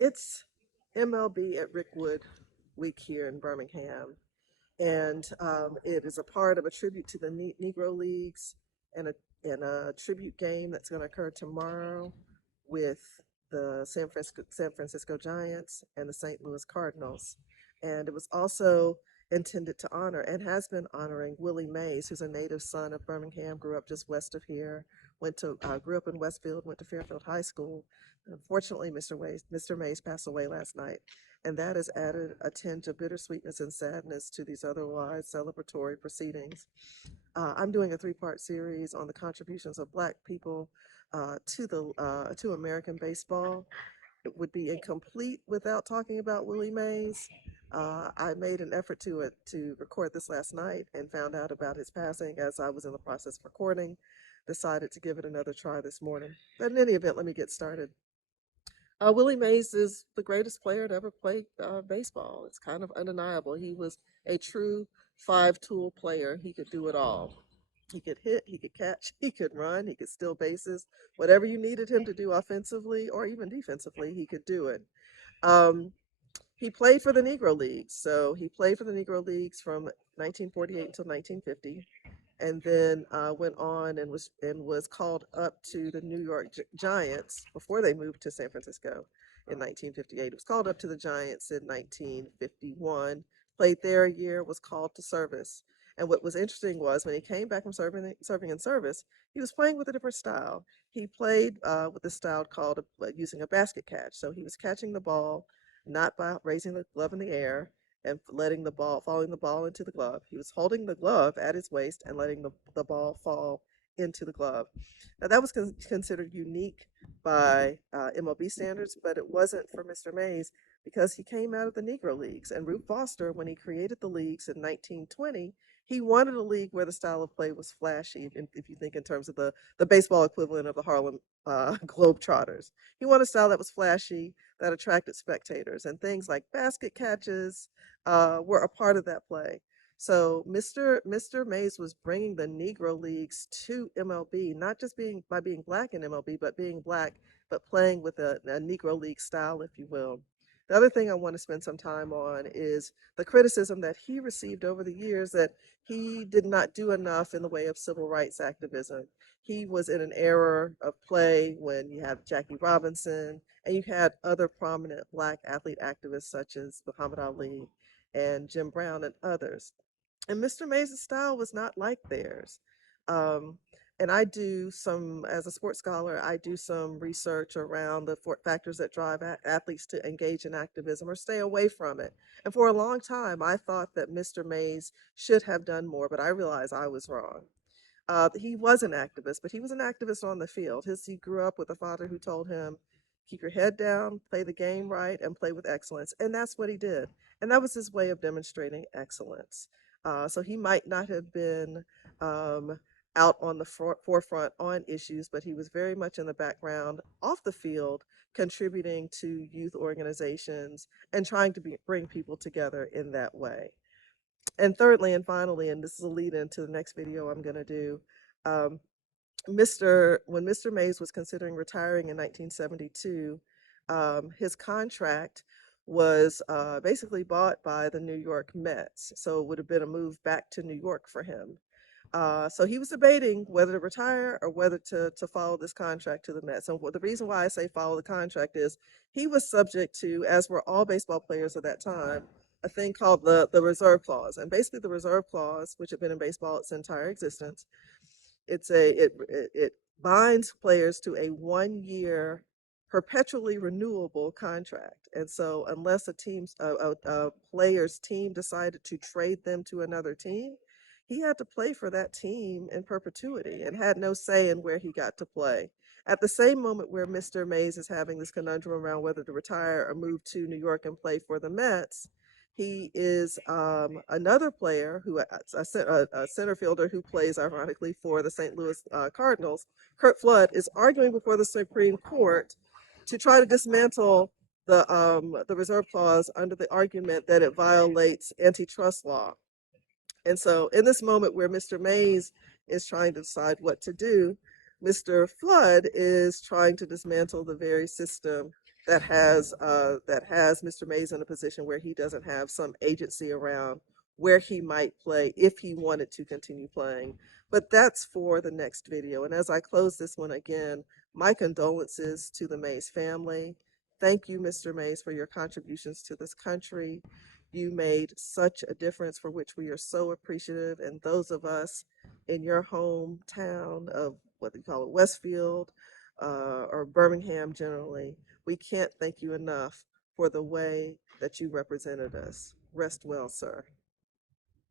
It's MLB at Rickwood week here in Birmingham, and it is a part of a tribute to the Negro Leagues and a tribute game that's going to occur tomorrow with the San Francisco Giants and the St. Louis Cardinals. And it was also intended to honor and has been honoring Willie Mays, who's a native son of Birmingham, grew up just west of here, grew up in Westfield, went to Fairfield High School. Unfortunately, Mr. Mays passed away last night, and that has added a tinge of bittersweetness and sadness to these otherwise celebratory proceedings. I'm doing a three-part series on the contributions of Black people to American baseball. It would be incomplete without talking about Willie Mays. I made an effort to record this last night and found out about his passing as I was in the process of recording. Decided to give it another try this morning. But in any event, let me get started. Willie Mays is the greatest player to ever play baseball. It's kind of undeniable. He was a true five-tool player. He could do it all. He could hit, he could catch, he could run, he could steal bases. Whatever you needed him to do offensively or even defensively, he could do it. Um, he played for the Negro Leagues. So he played for the Negro Leagues from 1948 until 1950, and then went on and was called up to the New York Giants before they moved to San Francisco in 1958. It was called up to the Giants in 1951. Played there a year, was called to service. And what was interesting was when he came back from serving in service, he was playing with a different style. He played with a style called using a basket catch. So he was catching the ball not by raising the glove in the air and following the ball into the glove. He was holding the glove at his waist and letting the ball fall into the glove. Now, that was considered unique by MLB standards, but it wasn't for Mr. Mays because he came out of the Negro Leagues. And Rube Foster, when he created the leagues in 1920, he wanted a league where the style of play was flashy, if you think in terms of the baseball equivalent of the Harlem Globetrotters. He wanted a style that was flashy, that attracted spectators, and things like basket catches, were a part of that play. So Mr. Mays was bringing the Negro Leagues to MLB, not just being black in MLB, but being black, but playing with a Negro League style, if you will. The other thing I want to spend some time on is the criticism that he received over the years that he did not do enough in the way of civil rights activism. He was in an era of play when you had Jackie Robinson and you had other prominent black athlete activists such as Muhammad Ali and Jim Brown and others. And Mr. Mays' style was not like theirs. Um, and as a sports scholar, I do some research around the factors that drive athletes to engage in activism or stay away from it. And for a long time, I thought that Mr. Mays should have done more, but I realized I was wrong. He was an activist, but he was an activist on the field. He grew up with a father who told him, keep your head down, play the game right, and play with excellence. And that's what he did. And that was his way of demonstrating excellence. So he might not have been um, out on the forefront on issues, but he was very much in the background off the field, contributing to youth organizations and trying to bring people together in that way. And thirdly and finally, and this is a lead into the next video I'm going to do, um, when Mr. Mays was considering retiring in 1972, his contract was basically bought by the New York Mets. So it would have been a move back to New York for him. So he was debating whether to retire or whether to follow this contract to the Mets. And the reason why I say follow the contract is he was subject to, as were all baseball players at that time, a thing called the reserve clause. And basically the reserve clause, which had been in baseball its entire existence, it binds players to a 1 year perpetually renewable contract. And so unless a player's team decided to trade them to another team, he had to play for that team in perpetuity and had no say in where he got to play. At the same moment where Mr. Mays is having this conundrum around whether to retire or move to New York and play for the Mets, he is another player a center fielder who plays, ironically, for the St. Louis Cardinals. Curt Flood is arguing before the Supreme Court to try to dismantle the reserve clause under the argument that it violates antitrust law. And so, in this moment where Mr. Mays is trying to decide what to do, Mr. Flood is trying to dismantle the very system that has Mr. Mays in a position where he doesn't have some agency around where he might play if he wanted to continue playing. But that's for the next video. And as I close this one again, my condolences to the Mays family. Thank you, Mr. Mays, for your contributions to this country. You made such a difference for which we are so appreciative. And those of us in your hometown of what they call it, Westfield, or Birmingham generally, we can't thank you enough for the way that you represented us. Rest well, sir.